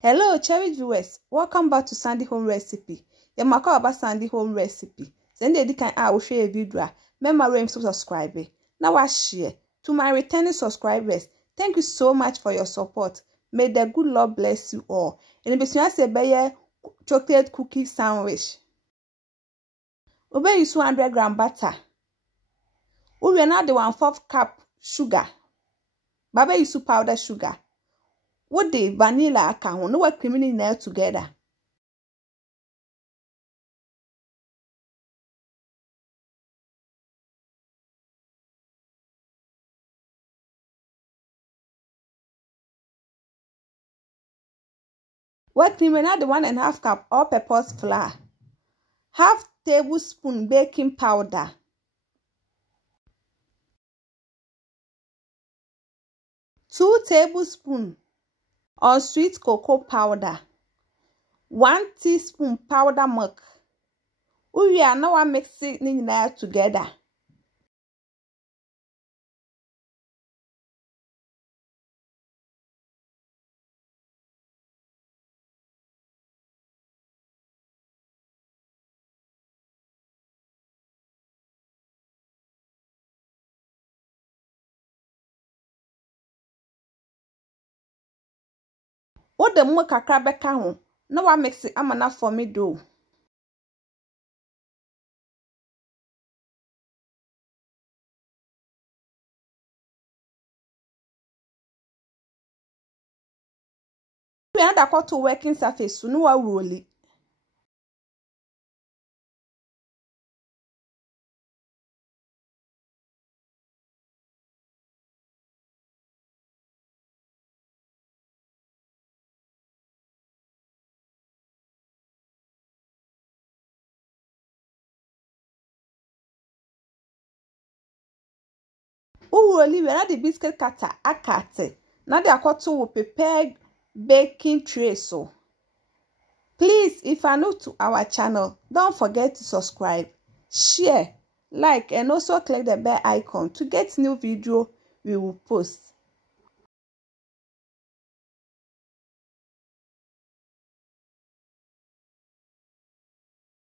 Hello, cherished viewers. Welcome back to Sandy Home Recipe. Yamaka about Sandy Home Recipe. Send the can I will share a video. Remember to subscribe. Now I share to my returning subscribers. Thank you so much for your support. May the good Lord bless you all. And if you say chocolate cookie sandwich. Obey use 100 gram butter. We are now the 1/4 cup sugar. Baba use powder sugar. What the vanilla account? No work creaming now together. What creaming now the 1.5 cup all-purpose flour. 1/2 tablespoon baking powder. 2 tablespoons of sweet cocoa powder. 1 teaspoon powder milk. We are now mixing it together. What the milk kakra beka ho. Now I mix it amana for me do. We are the to working surface so no roll it. We are the biscuit cutter akate. Now they are to prepare baking tray so. Please, if you are new to our channel, don't forget to subscribe, share, like, and also click the bell icon to get new video we will post.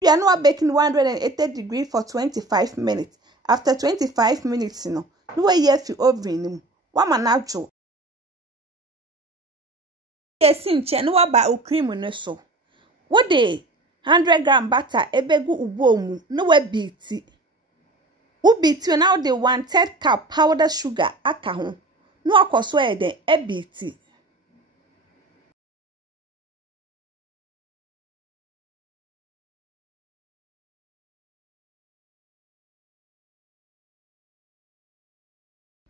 We are now baking 180 degrees for 25 minutes. After 25 minutes, no way if you oven. One manajo. Yes, in chenua ba cream no so. What day 100 gram butter ebegu ubomu no we beat. Beat now the 1/3 cup powder sugar aka ho. No akoso e den e beat.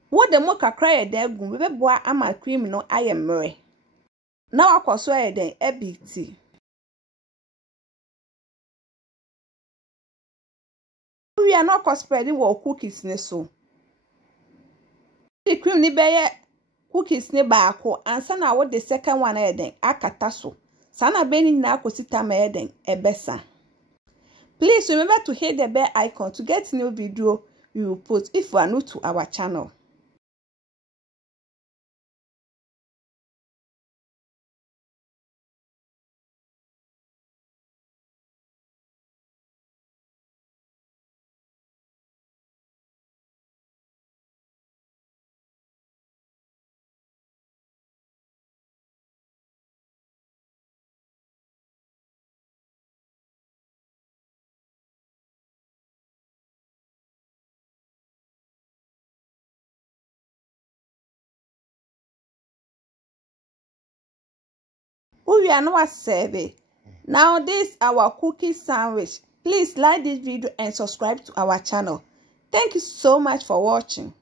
What the mocha cry there gun we boa ama cream no ayemre. Now akoso e den e beat. We are not spreading what cookies ne so. The cream ni beye cookies ne baako ansa na what the second one eden akata so. Sana beni na akosita ma eden ebesa. Please remember to hit the bell icon to get new video we will post if you are new to our channel. We are now serving. Now this our cookie sandwich. Please like this video and subscribe to our channel. Thank you so much for watching.